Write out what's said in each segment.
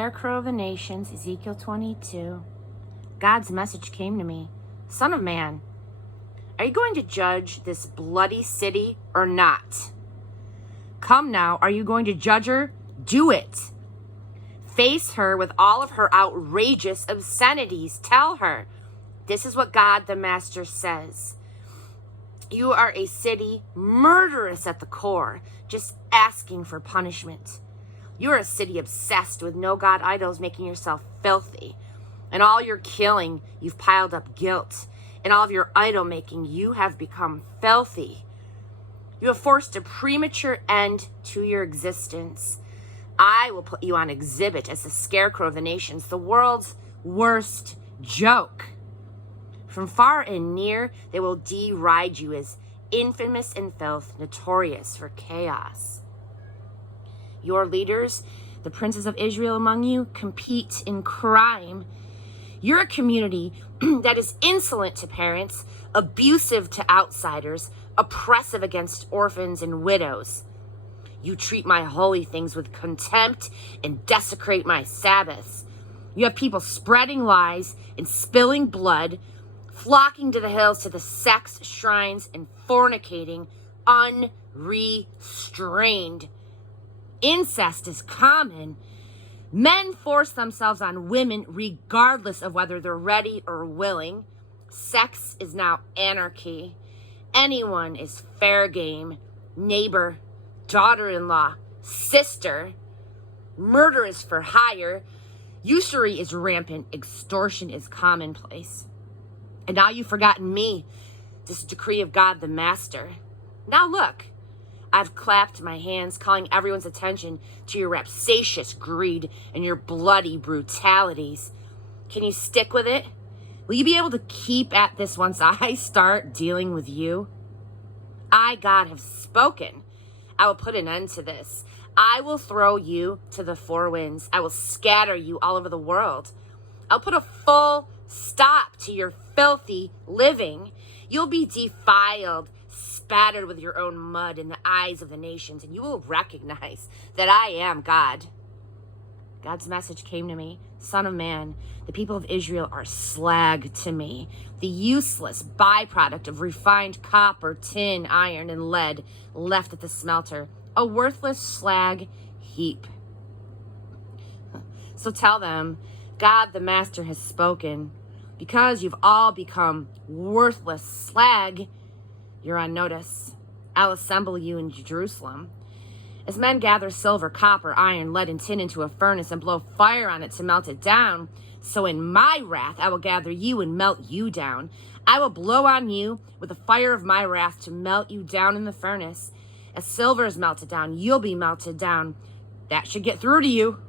Scarecrow of the nations, Ezekiel 22. God's message came to me. Son of man, are you going to judge this bloody city or not? Come now, are you going to judge her? Do it. Face her with all of her outrageous obscenities. Tell her, this is what God the Master says. You are a city murderous at the core, just asking for punishment. You are a city obsessed with no God idols, making yourself filthy. In all your killing, you've piled up guilt. In all of your idol making, you have become filthy. You have forced a premature end to your existence. I will put you on exhibit as the scarecrow of the nations, the world's worst joke. From far and near, they will deride you as infamous in filth, notorious for chaos. Your leaders, the princes of Israel among you, compete in crime. You're a community that is insolent to parents, abusive to outsiders, oppressive against orphans and widows. You treat my holy things with contempt and desecrate my Sabbaths. You have people spreading lies and spilling blood, flocking to the hills to the sex shrines and fornicating unrestrained. Incest is common. Men force themselves on women regardless of whether they're ready or willing. Sex is now anarchy. Anyone is fair game. Neighbor, daughter-in-law, sister. Murder is for hire. Usury is rampant. Extortion is commonplace. And now you've forgotten me, this decree of God the Master. Now look, I've clapped my hands, calling everyone's attention to your rapacious greed and your bloody brutalities. Can you stick with it? Will you be able to keep at this once I start dealing with you? I, God, have spoken. I will put an end to this. I will throw you to the four winds. I will scatter you all over the world. I'll put a full stop to your filthy living. You'll be defiled, spattered with your own mud in the eyes of the nations, and you will recognize that I am God. God's message came to me. Son of man, the people of Israel are slag to me, the useless byproduct of refined copper, tin, iron, and lead left at the smelter, a worthless slag heap. So tell them, God the Master has spoken. Because you've all become worthless slag, you're on notice. I'll assemble you in Jerusalem. As men gather silver, copper, iron, lead, and tin into a furnace and blow fire on it to melt it down, so in my wrath I will gather you and melt you down. I will blow on you with the fire of my wrath to melt you down in the furnace. As silver is melted down, you'll be melted down. That should get through to you.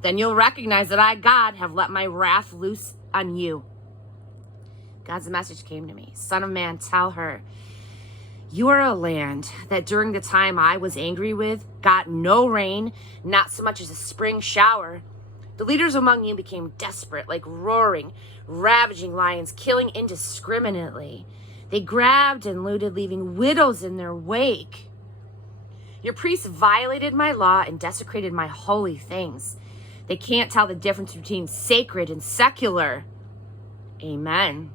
Then you'll recognize that I, God, have let my wrath loose on you. God's message came to me. Son of man, tell her, you are a land that during the time I was angry with got no rain, not so much as a spring shower. The leaders among you became desperate, like roaring, ravaging lions, killing indiscriminately. They grabbed and looted, leaving widows in their wake. Your priests violated my law and desecrated my holy things. They can't tell the difference between sacred and secular. Amen.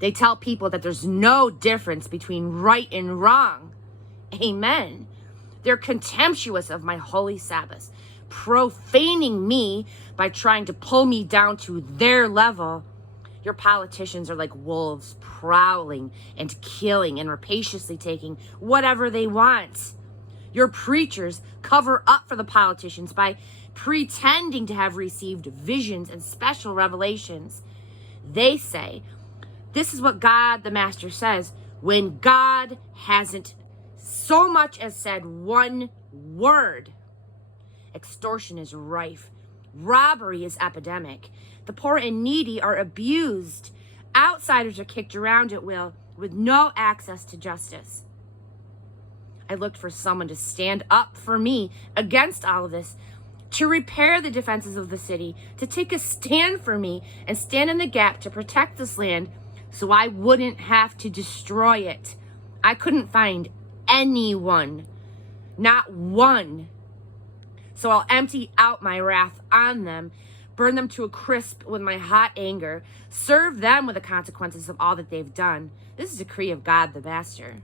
They tell people that there's no difference between right and wrong. Amen. They're contemptuous of my holy Sabbaths, profaning me by trying to pull me down to their level. Your politicians are like wolves, prowling and killing and rapaciously taking whatever they want. Your preachers cover up for the politicians by pretending to have received visions and special revelations. They say, this is what God the Master says, when God hasn't so much as said one word. Extortion is rife. Robbery is epidemic. The poor and needy are abused. Outsiders are kicked around at will with no access to justice. I looked for someone to stand up for me against all of this, to repair the defenses of the city, to take a stand for me and stand in the gap to protect this land so I wouldn't have to destroy it. I couldn't find anyone, not one. So I'll empty out my wrath on them, burn them to a crisp with my hot anger, serve them with the consequences of all that they've done. This is a decree of God the Master.